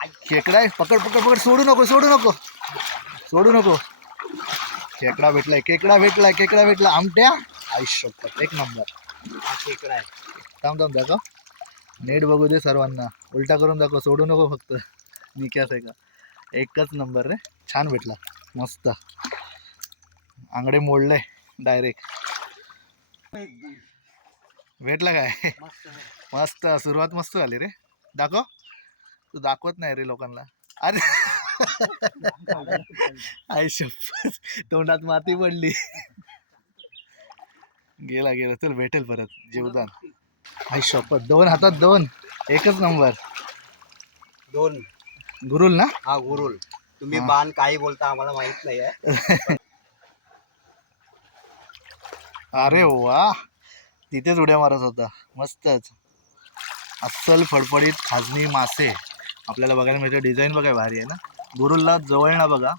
खेकडा आहे. पकड पकड पकड. सोडू नको सोडू नको. सोडू नको. खेकडा भेटलाय खेकडा भेटलाय खेकडा भेटला. आमट्या? आयुष्य एक नंबर. हा खेकडा आहे. थांब थांब दाखव. नेट बघू दे सर्वांना. उलटा करून दाखव. सोडू नको फक्त. निक्यास आहे का? एकच नंबर रे. छान भेटला. मस्त. आंगडे मोडले डायरेक्ट. भेटला काय? मस्त. सुरुवात मस्त झाली रे. दाखव. तू दाखवत नाही रे लोकांना. अरे आई तोंडात माती पडली. गेला गेला. चल भेटेल परत. जीवदान. आई शपथ दोन हातात दोन. एकच नंबर. दोन. गुरुल ना? हा गुरुल. तुम्ही. बाण काही बोलता आम्हाला माहीत नाही आहे अरे वा. तिथेच उड्या मारत होता. मस्तच. अस्सल फडफडीत खाजणी मासे. आपल्याला बघायला मिळते. डिझाईन बघाय भारी आहे ना. गुरुलला जवळणा बघा.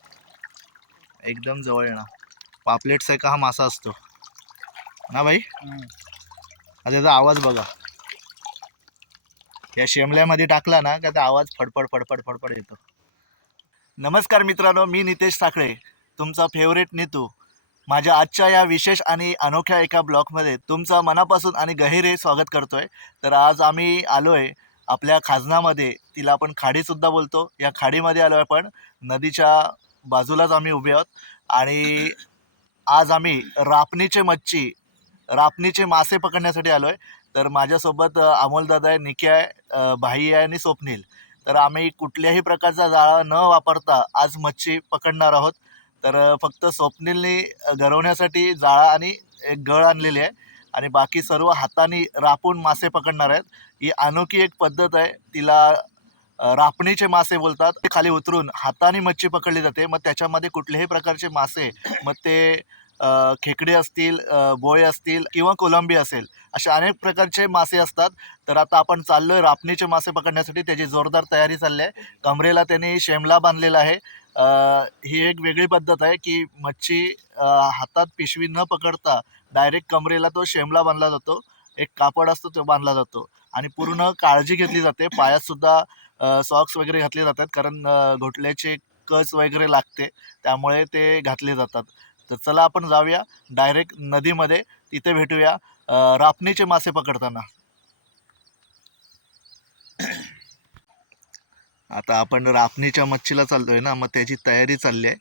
एकदम जवळणा पापलेट सारखा हा मासा असतो. ना भाई त्याचा आवाज बघा. या शेमल्यामध्ये टाकला ना का त्याचा आवाज फडफड फडफड फडफड येतो. नमस्कार मित्रांनो मी नितेश साखळे. तुमचा फेवरेट नेतू. माझ्या आजच्या या विशेष आणि अनोख्या एका ब्लॉगमध्ये तुमचं मनापासून आणि गहिरे स्वागत करतोय. तर आज आम्ही आलो आहे आपल्या खाजनामध्ये तिला आपण खाडीसुद्धा बोलतो. या खाडीमध्ये आलो आहे आपण. नदीच्या बाजूलाच आम्ही उभे आहोत. आणि आज आम्ही रापणीचे मच्छी रापणीचे मासे पकडण्यासाठी आलो आहे तर माझ्यासोबत अमोलदादा आहे निकी आहे भाई आहे आणि स्वप्नील. तर आम्ही कुठल्याही प्रकारचा जाळा न वापरता आज मच्छी पकडणार आहोत. तर फक्त स्वप्नीलनी गरवण्यासाठी जाळा आणि एक गळ आणलेली आहे. आणि बाकी सर्व हाताने रापून मासे पकडणार आहेत. ही अनोखी एक पद्धत आहे. तिला रापणीचे मासे बोलतात. ते खाली उतरून हाताने मच्छी पकडली जाते. मग त्याच्यामध्ये कुठल्याही प्रकारचे मासे मग ते खेकडे असतील बोळे असतील किंवा कोलंबी असेल असे अनेक प्रकारचे मासे असतात. तर आता आपण चाललोय रापणीचे मासे पकडण्यासाठी. त्याची जोरदार तयारी चालली आहे. कमरेला त्यांनी शेमला बांधलेला आहे. ही एक वेगळी पद्धत आहे की मच्छी हातात पिशवी न पकडता डायरेक्ट कमरेला तो शेमला बांधला जातो. एक कापड असतो तो बांधला जातो. आणि पूर्ण काळजी घेतली जाते. पायात सुद्धा सॉक्स वगैरे घातले जातात. कारण घोटल्याचे कच वगैरे लागते. त्यामुळे ते घातले जातात. तर चला आपण जाऊया. डायरेक्ट नदीमध्ये तिथे भेटूया. रापणीचे मासे पकडताना. आता आपण रापणीच्या मच्छीला चालतोय ना. मग त्याची तयारी चालली आहे.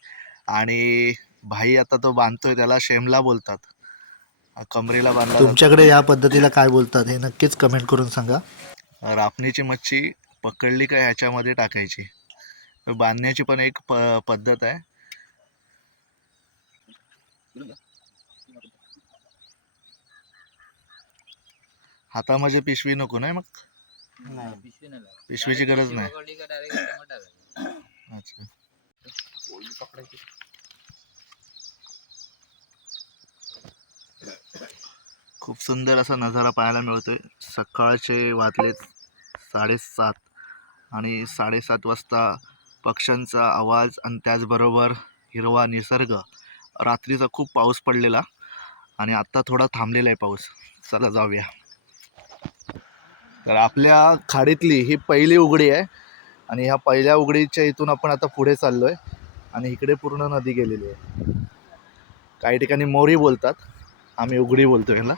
आणि भाई आता तो बांधतोय. त्याला शेमला बोलतात. कमरेला बांधला. तुमच्याकडे या पद्धतीला काय बोलतात हे नक्कीच कमेंट करून सांगा. रापणीची मच्छी पकडली का ह्याच्यामध्ये टाकायची? बांधण्याची पण एक प पद्धत आहे. हातामध्ये पिशवी नको नाही मग? नाही पिशवीची गरज नाही. अच्छा. खूप सुंदर असा नजारा पाहायला मिळतोय. सकाळचे वाजले साडेसात आणि साडेसात वाजता पक्ष्यांचा आवाज आणि त्याचबरोबर हिरवा निसर्ग. रात्रीचा खूप पाऊस पडलेला आणि आत्ता थोडा थांबलेला आहे पाऊस. चला जाऊया. तर आपल्या खाडीतली ही पहिली उघडी आहे आणि ह्या पहिल्या उघडीच्या इथून आपण आता पुढे चाललो आहे आणि इकडे पूर्ण नदी गेलेली आहे. काही ठिकाणी मोरी बोलतात. आम्ही उघडी बोलतो ह्याला.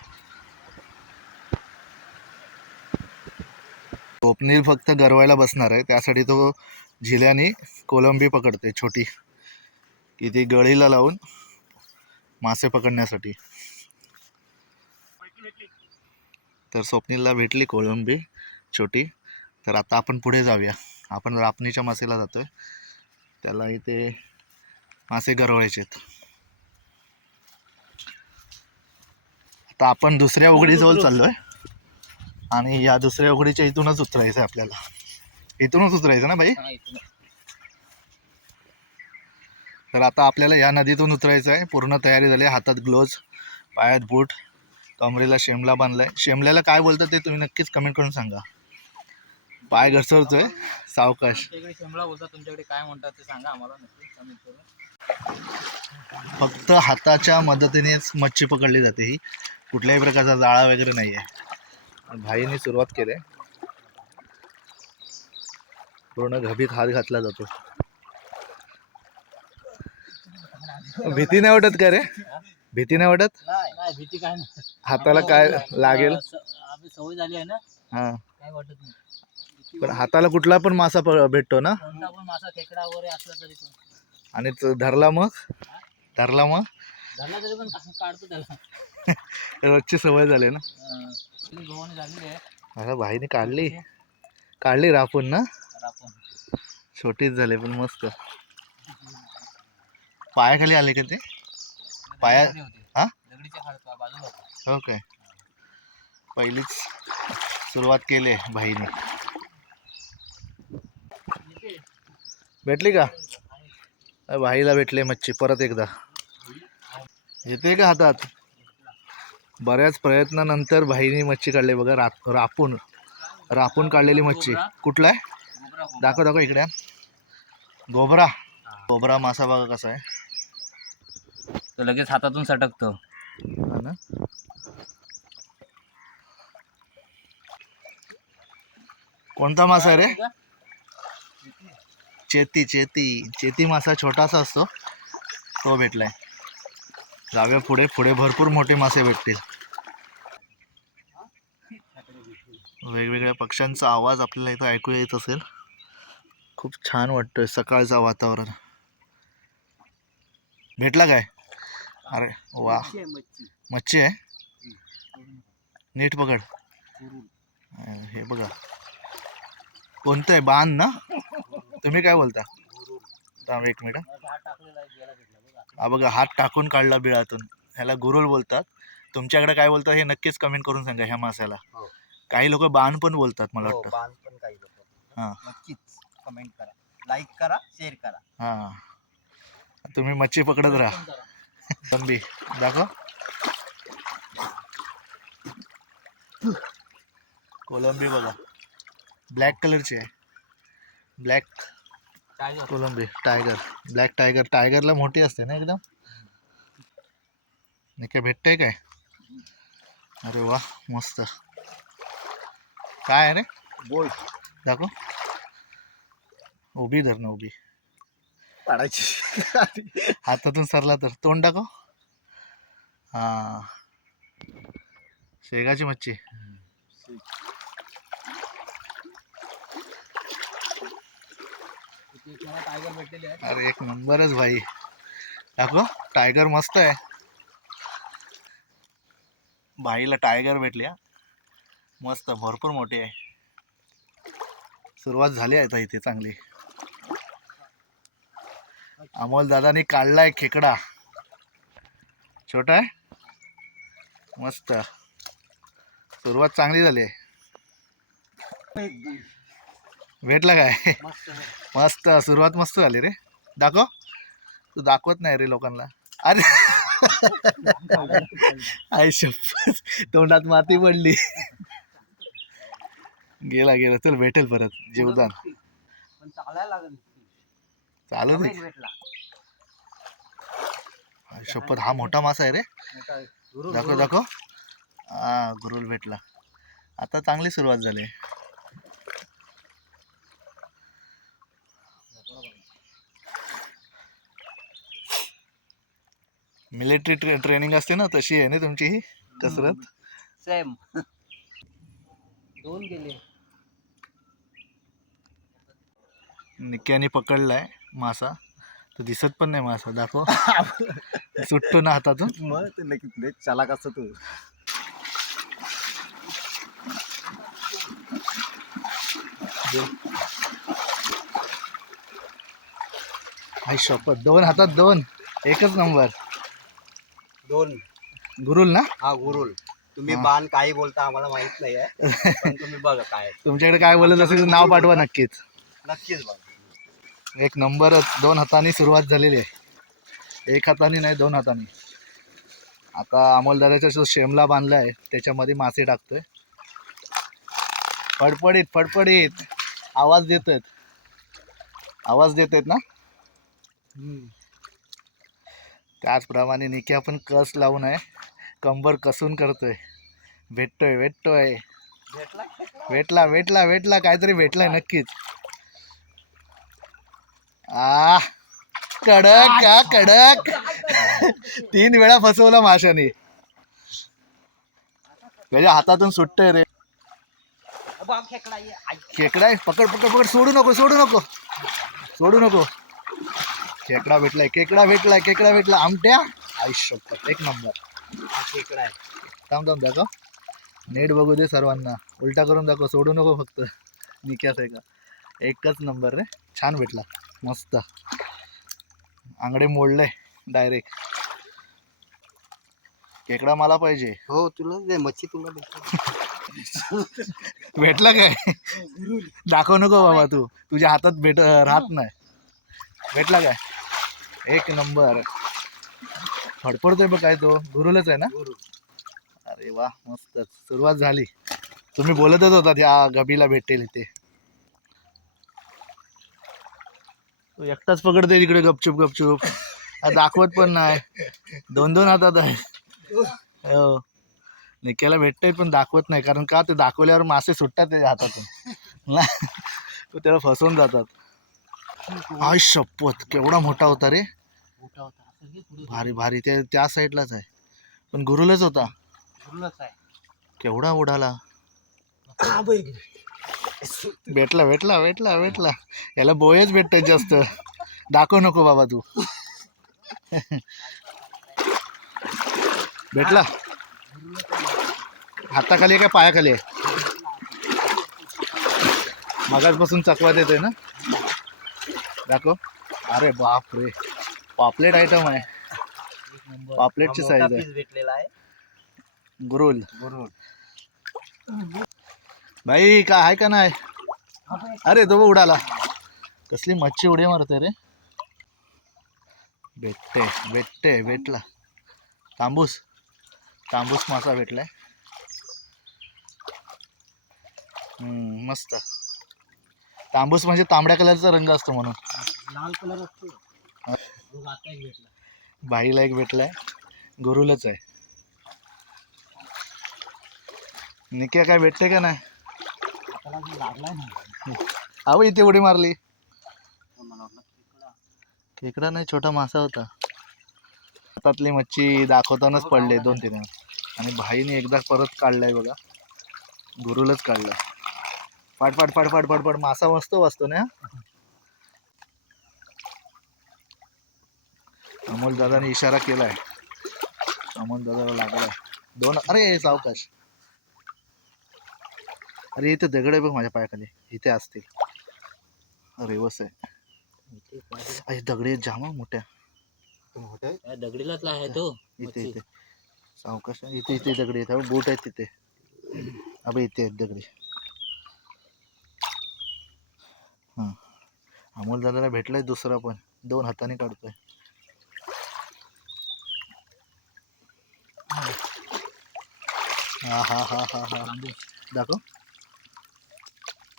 स्वप्नील फक्त गरवायला बसणार आहे त्यासाठी तो झिल्याने कोलंबी पकडते छोटी. की ती गळीला लावून मासे पकडण्यासाठी. तर स्वप्नीलला भेटली कोलंबी छोटी. तर आता आपण पुढे जाऊया. आपण रापणीच्या मासेला जातोय. त्याला इथे मासे गरवायचे आहेत आता आपण दुसऱ्या उघडीजवळ चाललोय. आणि या दुसऱ्या उघडीच्या इथूनच उतरायचं आहे आपल्याला. इथूनच उतरायचं ना भाई तर आता आपल्याला या नदीतून उतरायचं आहे. पूर्ण तयारी झाली आहे. हातात ग्लोव्ज पायात बूट कमरेला शेमला बांधलाय. शेमल्याला काय बोलतात ते तुम्ही नक्कीच कमेंट करून सांगा. पाय घसरतोय. सावकाश. शिमला बोलतात. तुमच्याकडे काय म्हणतात ते सांगा आम्हाला नक्की कमेंट करून. फक्त हाताच्या मदतीनेच मच्छी पकडली जाते ही. कुठल्याही प्रकारचा जाळा वगैरे नाही आहे भाईने सुरुवात केली. पूर्ण घबीत हात घातला जातो. भीती नाही वाटत का रे? भीती नाही वाटत? भीती काय नाही. हाताला काय लागेल? सवय झाली आहे ना हा. काय वाटत नाही. पण हाताला कुठला पण मासा भेटतो ना? मासा खेकडा वगैरे असला तरी आणि धरला मग? धरला मग? धरला तरी पण काढतो त्याला. रोजची सवय झाली ना. अं, आपली गव्हाणी झालेली आहे अगं भाईने काढली. काढली रापून ना? छोटीच झाले पण मस्त. पायाखाली आले का ते? पाया-. हा? हो काय? पहिलीच सुरुवात केली भाईने. भेटली का? भाईला भेटले मच्छी परत एकदा. येते का हातात? बऱ्याच प्रयत्नानंतर भाईने मच्छी काढली बघा रा रापून रापून काढलेली मच्छी. कुठला आहे. दाखव दाखव इकडे. गोबरा. गोबरा मासा बघा कसा आहे. तो लगेच हातातून सटकतो. हा ना? कोणता मासा आहे रे? चेती चेती. चेती मासा छोटासा असतो. तो भेटलाय. जाऊया पुढे. पुढे भरपूर मोठे मासे भेटतील. वेगवेगळ्या पक्ष्यांचा आवाज आपल्याला इथं ऐकू येत असेल. खूप छान वाटतोय सकाळचं वातावरण. भेटला काय? अरे वा. मच्छी आहे, नीट पकड. हे बघा. कोणतं आहे? बाण ना? तुम्ही काय बोलता? थांब एक मिनिट हा. बघा. हा बघा हात टाकून काढला बिळातून. ह्याला गुरुल बोलतात. तुमच्याकडे काय बोलतात हे नक्कीच कमेंट करून सांगा ह्या मासाला हो. काही लोक बाण पण बोलतात मला हो, वाटतं. बाण पण काही लोक हा. नक्कीच. कमेंट करा. लाईक करा शेअर करा. हा. तुम्ही मच्छी पकडत राहा. तंबी दाखव. कोलंबी बघा. ब्लॅक कलरची आहे. ब्लॅक काय झालं? कोलंबी टायगर ब्लॅक टायगर टायगरला मोठी असते ना एकदम? नाही काय भेटतंय काय? अरे वा मस्त. काय आहे रे? बोल. दाखव. उभी धर ना उभी. पाडायची. हातातून सरला तर. तोंड दाखव. हा. शेगाची मच्छी. टायगर भेटलेले आहे अरे एक नंबरच भाई. दाखव. टायगर मस्त आहे. भाईला टायगर भेटली हा. मस्त भरपूर मोठी आहे. सुरुवात झाली आहे आता इथे चांगली. अमोल दादानी काढलाय खेकडा. छोटा आहे? मस्त. सुरुवात चांगली झाली आहे. भेटला काय? मस्त सुरुवात मस्त झाली रे. दाखव. तू दाखवत नाही रे लोकांना. अरे. आयुष्य तोंडात माती पडली. गेला गेला. चल भेटेल परत. जीवदान पण चालायला लागेल चालू भेटला. आई शपथ हा मोठा मासा आहे रे. दाखव. दाखव. हा गुरुल भेटला. आता चांगली सुरुवात झाली. मिलिटरी ट्रे ट्रेनिंग असते ना तशी आहे ना तुमची ही कसरत? सेम दोन गेले. निक्याने पकडलाय मासा. तो दिसत पण नाही मासा. दाखव. सुटतो ना हातातून. मग ते नक्की लय चालाक असतो तू. आई शपथ. दोन हातात दोन. एकच नंबर. दोन. गुरुल ना? हा गुरुल. तुम्ही. बाण काही बोलता आम्हाला माहीत नाही आहे पण तुम्ही बघा काय आहे. तुमच्याकडे काय बोलत असेल तर नाव पाठवा नक्कीच. नक्कीच बघा. एक नंबरच दोन हातांनी सुरुवात झालेली आहे. एक हाताने नाही दोन हाताने. आता अमोलदादाचा जो शेमला बांधला आहे त्याच्यामध्ये मासे टाकतोय. फडफडीत फडफडीत. आवाज देतात आवाज देत आहेत ना त्याचप्रमाणे निक्या पण कस लावून आहे. कंबर कसून करतोय. भेटतोय भेटतोय. भेटला भेटला भेटला. काहीतरी भेटलाय नक्कीच. आ कडक का कडक. तीन वेळा फसवला माशाने. त्याच्या हातातून सुटतंय रे. खेकडा आहे. पकड पकड पकड. सोडू नको सोडू नको. सोडू नको. खेकडा भेटलाय खेकडा भेटलाय खेकडा भेटला. आमट्या. आयुष्य एक नंबर. खेकडा आहे थांब थांब दाखव. नेट बघू दे सर्वांना. उलटा करून दाखव. सोडू नको फक्त. निक्यास आहे का? एकच नंबर रे. छान भेटला. मस्त. आंगडे मोडले डायरेक्ट खेकडा मला पाहिजे. हो तुला दे मच्छी तुला भेटते. भेटला काय? दाखव नको बाबा तू. तुझ्या हातात भेट राहत नाही. भेटला काय? एक नंबर. फडफडतोय बघ काय तो. गुरुलच आहे ना? अरे वा मस्त. सुरुवात झाली. तुम्ही बोलतच होता त्या गबीला भेटेल इथे. तो एकटाच पकडतोय तिकडे गपचूप गपचूप. दाखवत पण नाही. दोन दोन हातात आहे. हो. निक्याला भेटतंय पण दाखवत नाही कारण का ते दाखवल्यावर मासे सुटतात त्याच्या हातातून. ना? तो त्याला फसवून जातात. आय शपथ केवढा मोठा होता रे. भारी भारी. ते त्या साईडलाच आहे. पण गुरुलच होता. घुरलंच आहे. केवढा उडाला. भेटला भेटला भेटला भेटला. याला बोयच भेटतात जास्त. दाखव नको बाबा तू. भेटला. हाताखाली आहे का पायाखाली आहे? मगाचपासून चकवा देतोय ना? दाखव. अरे बाप रे पापलेट आयटम आहे. पापलेटची मोठा आहे. गुरुल. बरोबर भाई का आहे का नाही? अरे तो उडाला. कसली मच्छी उडी मारते रे. भेटते भेटते भेटला. तांबूस. तांबूस मासा भेटलाय. हम्म, मस्त. तांबूस म्हणजे तांबड्या कलरचा रंग असतो म्हणून. लाल कलर असतो. बाईला एक भेटलाय. गुरुलच आहे. निक्या काय भेटते का नाही हाताला जो लागलाय ना अहो इथे उडी मारली. खेकडा. नाही छोटा मासा होता. हातातली मच्छी दाखवतानाच पडले दोन तीन. आणि भाईने एकदा परत काढलाय बघा. गुरुलच काढला. पाट पाट पाट पाट पाट पाट मासा मस्त वाचतो ना. अमोल दादाने इशारा केलाय. अमोल दादाला लागलाय. दोन अरे सावकाश. अरे इथे दगड आहे बघ माझ्या पायाखाली. इथे असतील. अरे वस आहे. अरे दगडी जामा मोठ्या. मोठा आहे. या दगडीलाच आहे तो इथे. इथे. सावकाश. इथे इथे दगडी आहेत. बोट आहेत तिथे. अबे इथे आहेत दगडी. हां. अमोल दादाला भेटलाय दुसरा पण. दोन हाताने काढतोय. हा हा हा हा हा. दाखव.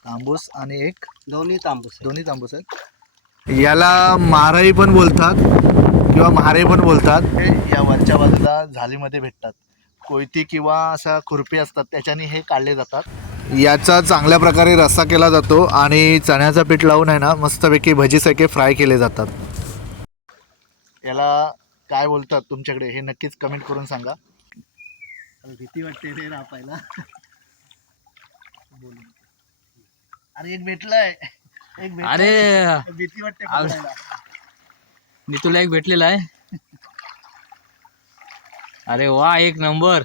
तांबूस आणि एक दोन्ही तांबूस. दोन्ही तांबूस आहेत. याला माराई पण बोलतात किंवा म्हारे पण बोलतात. हे या वरच्या बाजूला झालीमध्ये भेटतात. कोयती किंवा अशा खुरपी असतात त्याच्याने हे काढले जातात. याचा चांगल्या प्रकारे रस्सा केला जातो आणि चण्याचं पीठ लावून आहे ना मस्तपैकी भजीसारखे फ्राय केले जातात. याला काय बोलतात तुमच्याकडे हे नक्कीच कमेंट करून सांगा. भीती वाटते रे रापायला. अरे एक भेटलाय. एक भेटलाय. अरे. भीती वाटते आव- पकडायला. मी तुला एक भेटलेला आहे. अरे वा एक नंबर.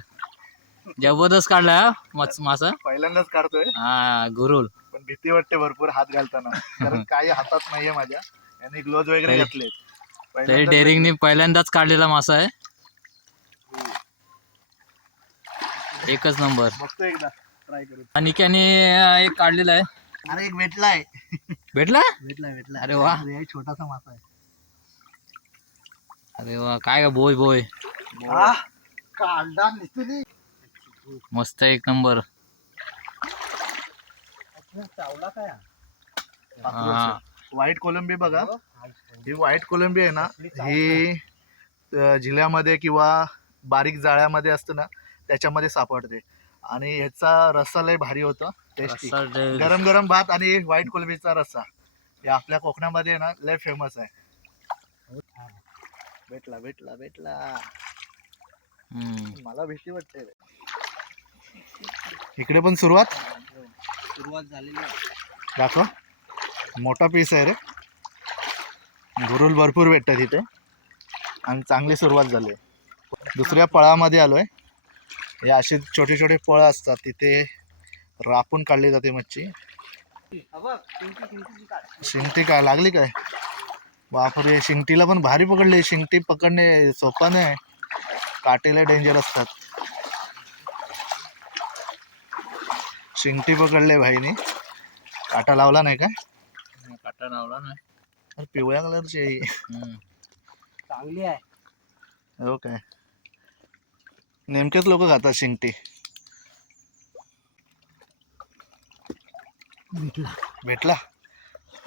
जबरदस्त काढला हा मच मासा. पहिल्यांदाच काढतोय. हा गुरुल. पण भीती वाटते भरपूर हात घालताना. कारण काही हातात नाहीये माझ्या. यांनी ग्लोज वगैरे तरी- घातले तरी डेअरिंगने पहिल्यांदाच काढलेला मासा आहे. एकच नंबर. बघतो एकदा. ट्राय करू. आणि निक्याने एक काढलेला आहे. अरे एक भेटलाय भेटला भेटलाय भेटलाय अरे वा. अरे, छोटासा मासा आहे अरे वा काय का बोय बोय काढला निसुली. मस्त एक नंबर चावला काय हा? हा. व्हाईट कोलंबी बघा हो. ही व्हाईट कोलंबी आहे ना ही जिल्ह्यामध्ये किंवा बारीक जाळ्यामध्ये असतं ना त्याच्यामध्ये सापडते आणि ह्याचा रस्सा लय भारी होता. टेस्टी रस्सा गरम गरम भात आणि व्हाईट कोलंबीचा रस्सा. हे आपल्या कोकणामध्ये ना लय फेमस आहे. भेटला भेटला भेटला. मला भीती वाटते. इकडे पण सुरुवात? सुरुवात झालेली आहे. दाखव. मोठा पीस आहे रे. गुरुल भरपूर भेटतात इथे. आणि चांगली सुरुवात झाली दुसऱ्या पळामध्ये आलोय. हे असे छोटे छोटे पळं असतात तिथे रापून काढली जाते मच्छी. हा. शिंगटी काय लागली काय? बापरे शिंगटीला पण भारी पकडली शिंगटी पकडणे सोपा नाही. काटेला डेंजर असतात. शिंगटी पकडले भाईने. काटा लावला नाही काय काटा लावला ना अरे पिवळ्या कलरची आहे ही. चांगली आहे. हो काय? नेमकेच लोक खातात शिंगटी भेटला.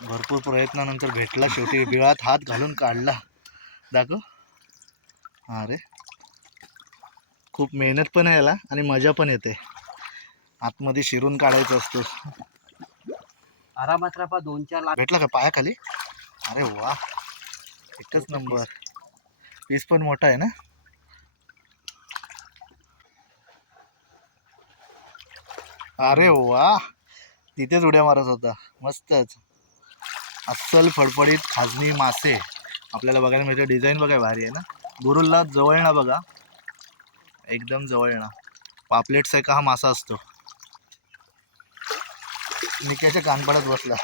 भरपूर प्रयत्नानंतर भेटला शेवटी. बिळात हात घालून काढला. दाखव. हा रे. खूप मेहनत पण आहे याला आणि मजा पण येते. आतमध्ये शिरून काढायचं असतो. आरामात रापा दोन चार लाख. भेटला का पायाखाली? अरे वा. एकच नंबर. पीस पण मोठा आहे ना? अरे वा. तिथेच उड्या मारत होता. मस्तच. अस्सल फडफडीत खाजणी मासे. आपल्याला बघायला मिळते. डिझाईन बघाय भारी आहे ना? गुरुलला जवळणा बघा. एकदम जवळणा पापलेट सारखा हा मासा असतो. निक्याच्या कानपडात बसला.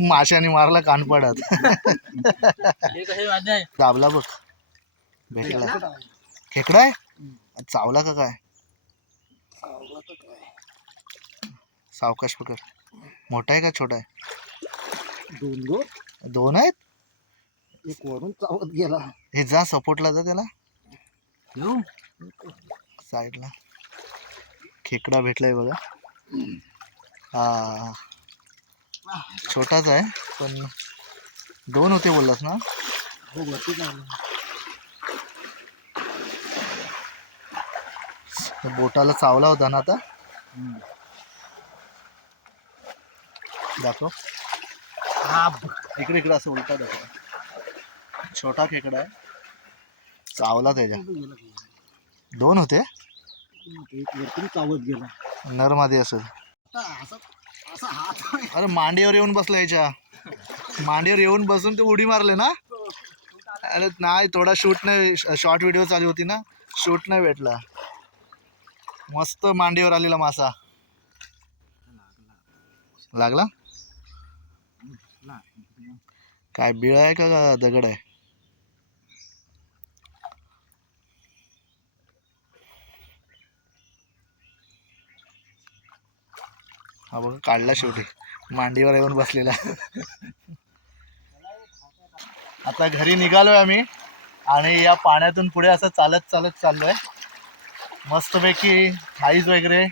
माशाने मारला कानपडात. आहे दाबला बघ. भेटला खेकडा आहे. चावला का काय? सावकाश पकड. मोठा आहे का छोटा आहे? दोन दोन दोन आहेत? एक वरून चावत गेला. हे जा सपोर्टला जा त्याला. साईडला खेकडा भेटलाय बघा. हा. छोटाच आहे पण दोन होते बोललास ना? हो बोटाला चावला होता ना आता? दाखव. हा. इकडे इकडे असं उलटा दाखव. छोटा खेकडा आहे. चावला त्याच्या. दोन होते. एक वरतून चावत गेला. नरमादी असेल. असं असा हात अरे मांडीवर येऊन बसला याच्या. मांडीवर येऊन बसून ते उडी मारले ना? अरे नाही थोडा शूट नाही शॉर्ट व्हिडिओ चालू होती ना? शूट नाही भेटला. मस्त मांडीवर आलेला मासा. लागला? काय बिळ आहे का दगड आहे? हा बघा काढला शेवटी. मांडीवर येऊन बसलेला. आता घरी निघालोय आम्ही आणि या पाण्यातून पुढे असं चालत चालत चाललोय. मस्तपैकी थाईज वगैरे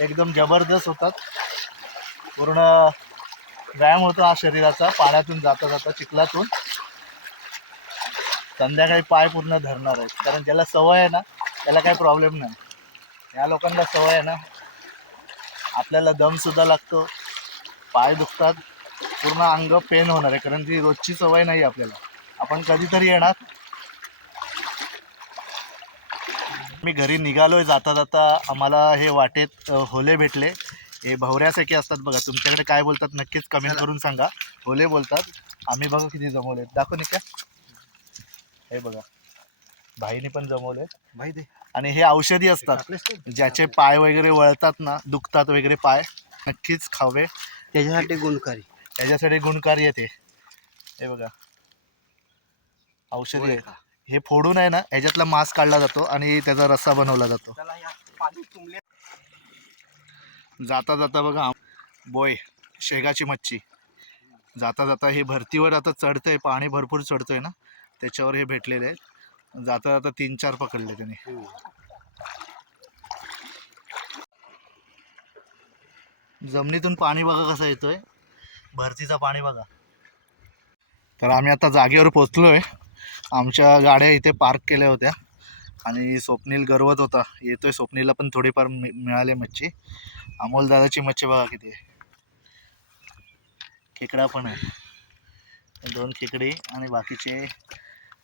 एकदम जबरदस्त होतात. पूर्ण व्यायाम होतो हा शरीराचा पाण्यातून जाता जाता चिखलातून. संध्याकाळी पाय पूर्ण धरणार आहेत. कारण ज्याला सवय आहे ना त्याला काही प्रॉब्लेम नाही. या लोकांना सवय आहे ना आपल्याला दमसुद्धा लागतो पाय दुखतात पूर्ण अंग पेन होणार आहे. कारण ती रोजची सवय नाही आपल्याला. आपण कधीतरी येणार. मी घरी निघालोय जाता जाता. आम्हाला हे वाटेत होले भेटले. हे भवऱ्यासारखे असतात बघा. तुमच्याकडे काय बोलतात नक्कीच कमेंट करून सांगा. होले बोलतात आम्ही बघा किती जमवले दाखव नाही का? हे बघा. भाईने पण जमवले भाई दे. आणि हे औषधी असतात. ज्याचे पाय वगैरे वळतात ना दुखतात वगैरे पाय नक्कीच खावे. त्याच्यासाठी गुणकारी. याच्यासाठी गुणकारी येते हे बघा. औषधी हे फोडून आहे ना ह्याच्यातला मांस काढला जातो आणि त्याचा रस्सा बनवला जातो त्याला या पाणी तुंबले जाता जाता बघा बोय शेगाची मच्छी. जाता जाता हे भरतीवर आता चढतंय पाणी भरपूर चढतंय ना त्याच्यावर हे भेटलेले आहेत. जाता जाता तीन चार पकडले त्याने. जमिनीतून पाणी बघा कसं येतोय. भरतीचं पाणी बघा. तर आम्ही आता जागेवर पोचलोय आमच्या गाड्या इथे पार्क केल्या होत्या. आणि स्वप्नील गरवत होता. येतोय स्वप्नीलला पण थोडीफार मिळाले मच्छी. अमोल दादाची मच्छी बघा किती आहे. खेकडा पण आहे. दोन खेकडे आणि बाकीचे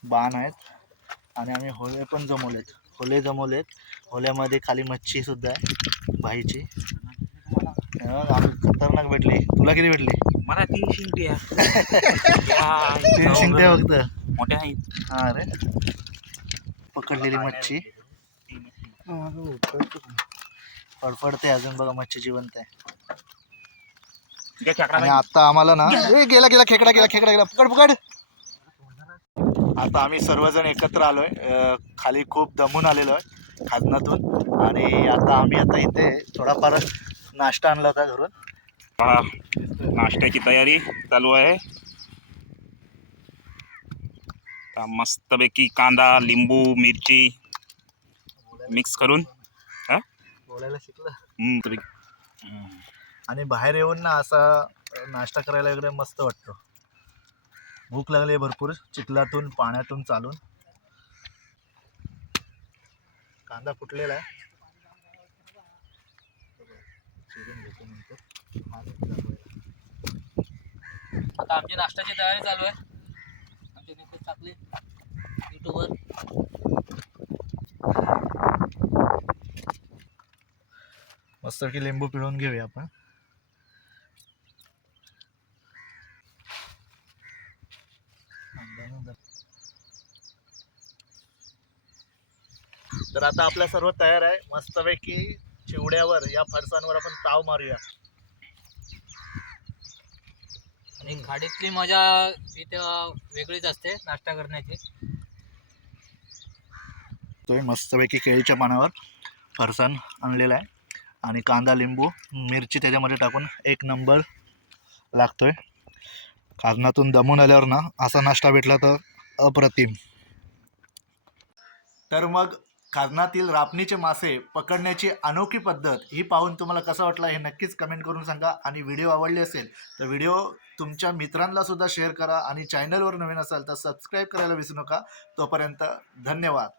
बाण आहेत. आणि आम्ही होळे पण जमवलेत. होले जमवलेत. होल्यामध्ये खाली मच्छी सुद्धा आहे. भाईची. खतरनाक भेटली. तुला किती भेटली? मला तीन शिंगटी तीन शिंगटे फक्त. मोठ्या आहेत. हा रे. पकडलेली मच्छी. फडफडते अजून बघा मच्छी जिवंत आहे. आणि आता आम्हाला ना ए गेला गेला खेकडा गेला खेकडा गेला. पकड पकड. आता आम्ही सर्वजण एकत्र आलोय. खाली खूप दमून आलेलो आहे खाजनातून. आणि आता आम्ही आता इथे थोडाफार नाश्ता आणला होता घरून. नाश्त्याची तयारी चालू आहे. आता मस्तपैकी कांदा लिंबू मिरची मिक्स करून बोलायला शिकलं. आणि बाहेर येऊन ना असा नाश्ता करायला वगैरे मस्त वाटतो भूक लागली आहे भरपूर चिखलातून पाण्यातून चालून कांदा फुटलेला आहे. हा. आता आमची नाश्त्याची तयारी चालू आहे टाकले. युट्यूबवर मस्त की लिंबू पिळून घेऊया आपण. तर आता आपल्या सर्व तयार आहे. मस्तपैकी चिवड्यावर या फरसांवर आपण ताव मारूया. आणि खाडीतली मजा इथं वेगळीच असते नाश्ता करण्याची. तो मस्तपैकी केळीच्या पानावर फरसाण आणलेला आहे आणि कांदा लिंबू मिरची त्याच्यामध्ये टाकून एक नंबर लागतोय. कारणातून दमून आल्यावर ना असा नाश्ता भेटला तर अप्रतिम. तर मग खाजनातील रापणीचे मासे पकडण्याची अनोखी पद्धत ही पाहून तुम्हाला कसं वाटलं हे नक्कीच कमेंट करून सांगा. आणि व्हिडिओ आवडले असेल तर व्हिडिओ तुमच्या मित्रांना सुद्धा शेअर करा आणि चॅनलवर नवीन असाल तर सबस्क्राईब करायला विसरू नका. तोपर्यंत धन्यवाद.